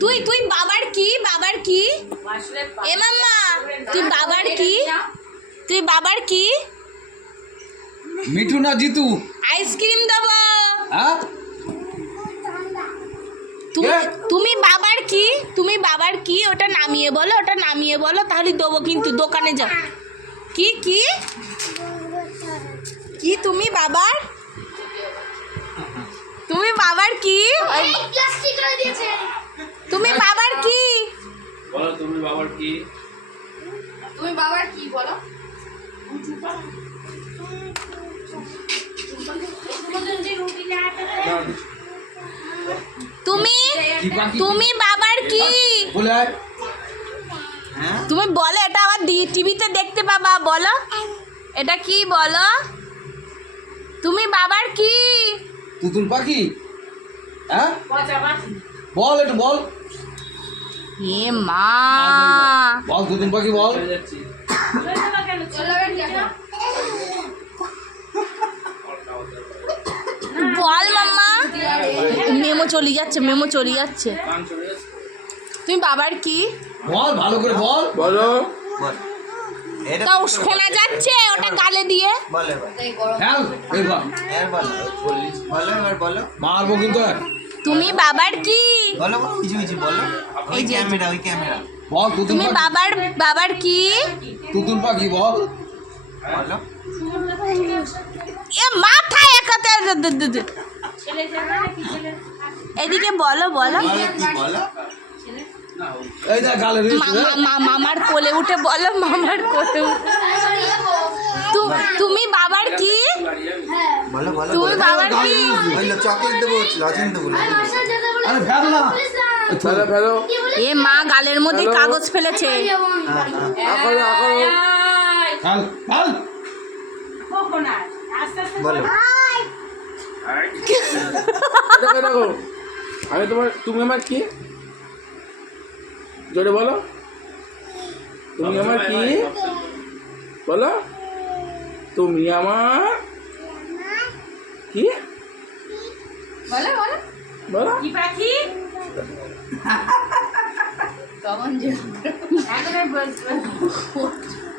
তুই তুই বাবার কি এ মাম্মা তুই বাবার কি মিঠু না জিতু? আইসক্রিম দেবো। হ্যাঁ তুমি বাবার কি ওটা নামিয়ে বলো তাহলে দেবো, কিন্তু দোকানে যাও। কি কি কি তুমি বাবার কি তুমি বাবার কি বলো, তুমি বাবার কি বলো। তুমি বাবার কি বলে তুমি বলো, এটা আবার টিভিতে দেখতে পাবা, বলো এটা কি বলো। তুমি বাবার কি? তুতুল পাখি। হ্যাঁ বল, একটু বল। এ মা বল তুতুল পাখি বল। বল মাম্মা। মেমো চলে যাচ্ছে। তুমি বাবার কি বল, ভালো করে বল। বলো তা শোনা যাচ্ছে ওটা গালে দিয়ে। হ্যাঁ বলো মারবো কিন্তু। তুমি বাবার কি বলো কিছু বলো। ওই ক্যামেরা বল তুতুল তুমি পাখি। বাবার কি? তুতুল পাখি বল। বলো এ মাথায় একাতে এদিকে বলো কি বলো। এই দেখ গালে মামার কোলে উঠে বলো, মামার কোলে তুমি বাবার কি? বলো তুমি বাবার কি? চকলেট দেবো, লজেন দেবো। আরে ফেল না। ফেলো এ মা গালের মধ্যে কাগজ ফেলেছে। Fail fail. বলো দেখো আমি তুমি আমার কি জোরে বলো। তুমি আমার কি বলো। তুমি আমার কি বলো। কি পাখি তখন যে